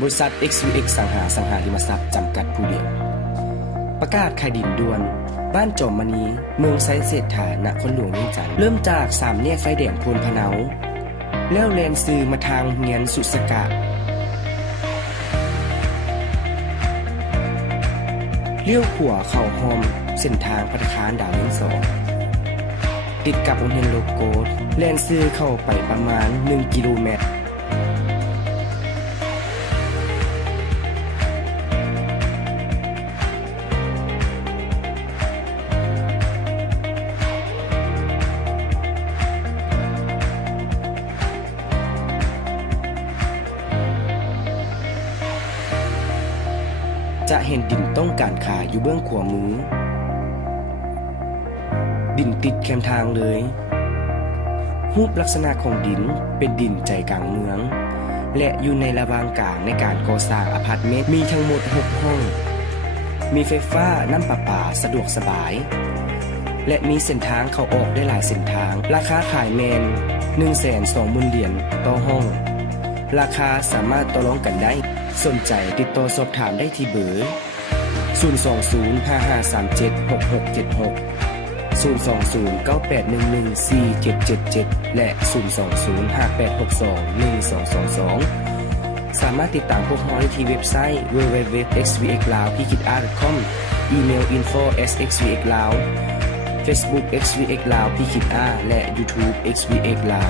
บริษัท XVX สังหาริมทรัพย์จำกัดผู้เดียวประกาศขายดินด่วนบ้านจอมมณีเมืองไซเศรษฐาณคนหลวงเวียงจันทน์เริ่มจาก3แยกไฟแดงโพนพะเนาแล้วแลนซื้อมาทางเฮียนสุสกะเลี้ยวขวาเข้าหอมเส้นทางพัฒคารดาวเลี้ยง2ติดกับโรงเรียนโลโกสแลนซื้อเข้าไปประมาณ1กิโลเมตรจะเห็นดินต้องการขายอยู่เบื้องขวามือดินติดแคมทางเลยรูปลักษณะของดินเป็นดินใจกลางเมืองและอยู่ในระหว่างกลางในการก่อสร้างอพาร์ตเมนต์มีทั้งหมด6ห้องมีไฟฟ้าน้ำประปาสะดวกสบายและมีเส้นทางเข้าออกได้หลายเส้นทางราคาขายแมน 120,000 เหรียญต่อห้องราคาสามารถต่อรองกันได้สนใจติดต่อสอบถามได้ที่เบอร์ 02055376676 02098114777 และ 02058621222 สามารถติดตามพวกเราได้ที่เว็บไซต์ www.xvxlao.com อีเมล info@xvxlao Facebook xvxlao และ YouTube xvxlao